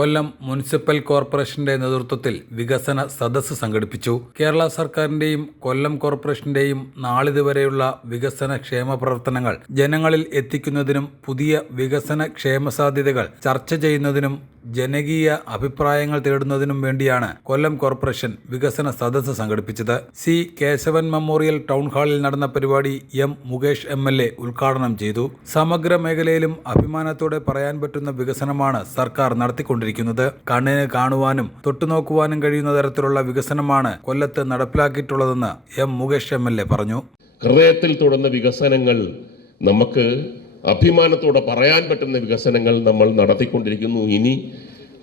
കൊല്ലം municipal കോർപ്പറേഷന്റെ നേതൃത്വത്തിൽ വികസന സദസ്സ് സംഘടിപ്പിച്ചു. കേരള സർക്കാരിന്റെയും കൊല്ലം കോർപ്പറേഷന്റെയും നാളിതുവരെയുള്ള വികസന ക്ഷേമ പ്രവർത്തനങ്ങൾ ജനങ്ങളിൽ എത്തിക്കുന്നതിനും പുതിയ വികസന ക്ഷേമ സാധ്യതകൾ ചർച്ച ചെയ്യുന്നതിനും ജനകീയ അഭിപ്രായങ്ങൾ തേടുന്നതിനും വേണ്ടിയാണ് കൊല്ലം കോർപ്പറേഷൻ വികസന സദസ്സ് സംഘടിപ്പിച്ചത്. സി. കേശവൻ മെമ്മോറിയൽ ടൗൺ ഹാളിൽ നടന്ന പരിപാടി M. Mukesh M. L. A ഉദ്ഘാടനം ചെയ്തു. സമഗ്ര മേഖലയിലും അഭിമാനത്തോടെ പറയാൻ പറ്റുന്ന വികസനമാണ് സർക്കാർ നടത്തിക്കൊണ്ടിരിക്കുന്നത്. കണ്ണിന് കാണുവാനും തൊട്ടുനോക്കുവാനും കഴിയുന്ന തരത്തിലുള്ള വികസനമാണ് കൊല്ലത്ത് നടപ്പിലാക്കിയിട്ടുള്ളതെന്ന് എം. മുകേഷ് എം. പറഞ്ഞു. ഹൃദയത്തിൽ തുടർന്ന വികസനങ്ങൾ നമുക്ക് അഭിമാനത്തോടെ പറയാൻ പറ്റുന്ന വികസനങ്ങൾ നമ്മൾ നടത്തിക്കൊണ്ടിരിക്കുന്നു. ഇനി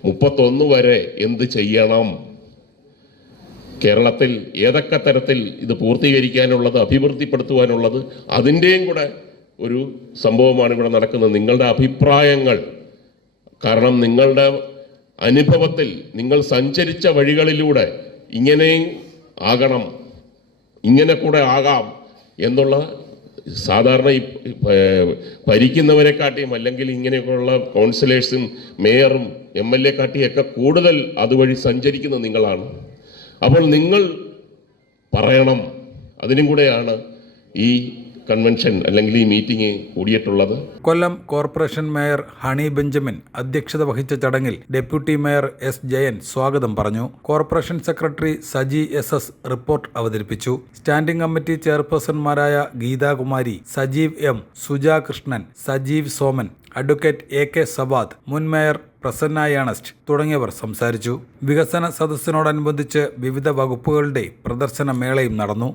മുപ്പത്തൊന്ന് വരെ എന്ത് ചെയ്യണം? കേരളത്തിൽ ഏതൊക്കെ തരത്തിൽ ഇത് പൂർത്തീകരിക്കാനുള്ളത് അഭിവൃദ്ധിപ്പെടുത്തുവാനുള്ളത് അതിന്റെയും കൂടെ ഒരു സംഭവമാണ് ഇവിടെ നടക്കുന്നത്. നിങ്ങളുടെ അഭിപ്രായങ്ങൾ കാരണം നിങ്ങളുടെ അനുഭവത്തിൽ നിങ്ങൾ സഞ്ചരിച്ച വഴികളിലൂടെ ഇങ്ങനെയും ആകണം ഇങ്ങനെ കൂടെ ആകാം എന്നുള്ള സാധാരണ ഈ ഭരിക്കുന്നവരെക്കാട്ടിയും അല്ലെങ്കിൽ ഇങ്ങനെയൊക്കെയുള്ള കൗൺസിലേഴ്സും മേയറും എം എൽ എ കാട്ടിയൊക്കെ കൂടുതൽ അതുവഴി സഞ്ചരിക്കുന്ന നിങ്ങളാണ്. അപ്പോൾ നിങ്ങൾ പറയണം. അതിനും കൂടെയാണ് ഈ കൺവെൻഷൻ അല്ലെങ്കിൽ ഈ മീറ്റിംഗ് കൂടിയിട്ടുള്ളത്? കൊല്ലം കോർപ്പറേഷൻ മേയർ ഹണി ബെഞ്ചമിൻ അധ്യക്ഷത വഹിച്ച ചടങ്ങിൽ ഡെപ്യൂട്ടി മേയർ എസ് ജയൻ സ്വാഗതം പറഞ്ഞു. Corporation secretary Saji S S report അവതരിപ്പിച്ചു. Standing committee ചെയർപേഴ്സൺമാരായ Geethakumari Sajeev M Suja Krishnan Sajeev Soman advocate A K Savad മുൻ മേയർ പ്രസന്ന യാണസ്റ്റ് തുടങ്ങിയവർ സംസാരിച്ചു. വികസന സദസ്സിനോടനുബന്ധിച്ച് വിവിധ വകുപ്പുകളുടെ പ്രദർശന മേളയും നടന്നു.